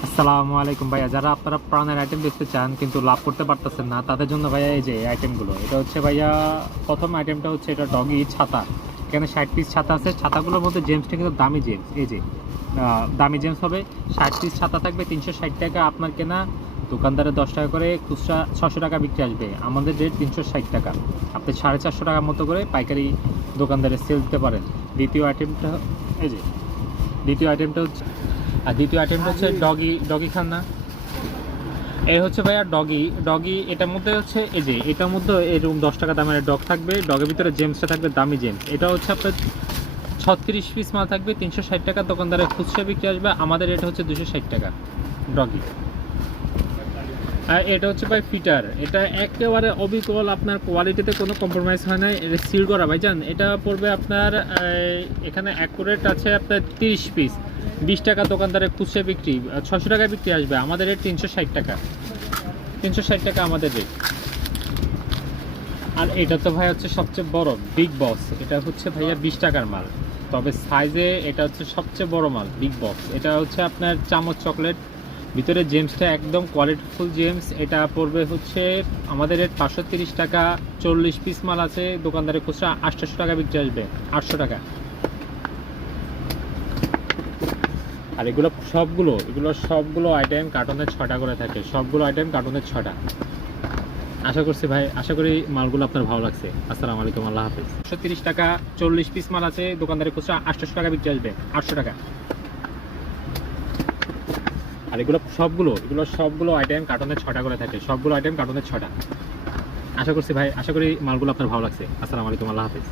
আসসালামু আলাইকুম ভাইয়া, যারা আপনারা প্রাণের আইটেম দেখতে চান কিন্তু লাভ করতে পারতেছেন না তাদের জন্য ভাইয়া এই যে আইটেমগুলো। এটা হচ্ছে ভাইয়া প্রথম আইটেমটা হচ্ছে এটা ডগি ছাতা। এখানে 60 পিস ছাতা আছে। ছাতাগুলোর মধ্যে জেমসটা কিন্তু দামি জেমস। এই যে দামি জেমস হবে। 60 পিস ছাতা থাকবে 360 টাকা আপনার কেনা, দোকানদারের 10 টাকা করে, খুচরা 600 টাকা বিক্রি আসবে। আমাদের রেট 360 টাকা। আপনি 450 টাকার মতো করে পাইকারি দোকানদারে সেল দিতে পারেন। দ্বিতীয় আইটেমটা এই যে দ্বিতীয় আইটেমটা হচ্ছে ডগি খান না, এই হচ্ছে ভাইয়া ডগি। এটার মধ্যে হচ্ছে এই যে এটার মধ্যে এরকম 10 টাকা দামের ডগ থাকবে। ডগের ভিতরে জেমসটা থাকবে দামি জেমস। এটা হচ্ছে আপনার 36 পিস মাল থাকবে 360 টাকা, দোকানদারের খুচরা বিক্রি আসবে। আমাদের রেট হচ্ছে 260 টাকা ডগি। আর এটা হচ্ছে ভাই ফিটার। এটা একেবারে অবিকল, আপনার কোয়ালিটিতে কোনো কম্প্রোমাইজ হয় না। এটা সিল করা ভাইজান। এটা পড়বে আপনার এখানে অ্যাকুরেট আছে আপনার 30 পিস, 20 টাকা দোকানদারের খুচরা বিক্রি, 600 টাকায় বিক্রি আসবে। আমাদের রেট 360 টাকা, 360 টাকা আমাদের রেট। আর এটা তো ভাই হচ্ছে সবচেয়ে বড় বিগ বস। এটা হচ্ছে ভাইয়া 20 টাকার মাল, তবে সাইজে এটা হচ্ছে সবচেয়ে বড় মাল বিগ বক্স। এটা হচ্ছে আপনার চামচ চকলেট, ভিতরে জেমসটা একদম কোয়ালিটিফুল জেমস। এটা পড়বে হচ্ছে আমাদের রেট 530 টাকা। 40 পিস মাল আছে, দোকানদারের খুচরা 800 টাকা বিক্রি আসবে, 800 টাকা। আর এগুলো সবগুলো আইটেম কার্টনের 6টা করে থাকে। সবগুলো আইটেম কার্টনের 6টা। আশা করি মালগুলো আপনার ভালো লাগছে। আসসালামু আলাইকুম, আল্লাহ হাফিজ। 130 টাকা 40 পিস মাল আছে, দোকানদারের খুচরা 800 টাকা বিক্রি আসবে, 800 টাকা। আর এগুলো সবগুলো আইটেম কার্টনের 6টা করে থাকে। সবগুলো আইটেম কার্টনের 6টা। আশা করি মালগুলো আপনার ভালো লাগছে। আসসালামু আলাইকুম, আল্লাহ হাফিজ।